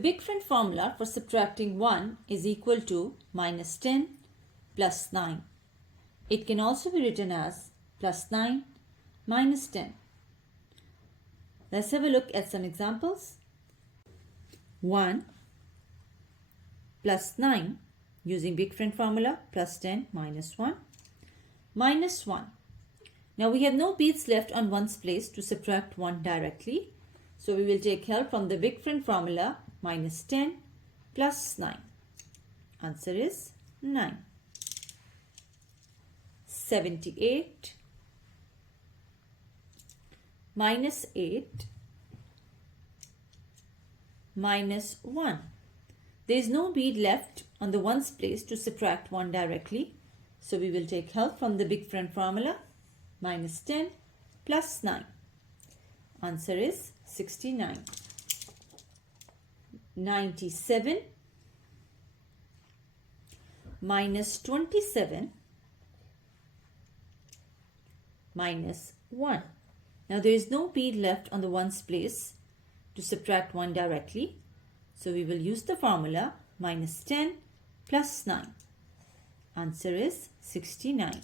big friend formula for subtracting 1 is equal to minus 10 plus 9. It can also be written as plus 9 minus 10. Let's have a look at some examples. 1 plus 9 using big friend formula, plus 10 minus 1, minus 1. Now we have no beads left on 1's place to subtract 1 directly. So we will take help from the big friend formula, minus 10 plus 9. Answer is 9. 78 minus 8 minus 1. There is no bead left on the 1's place to subtract 1 directly. So we will take help from the big friend formula, minus 10 plus 9. Answer is 69. 97 minus 27 minus 1. Now there is no bead left on the 1's place to subtract 1 directly. So we will use the formula minus 10 plus 9. Answer is 69.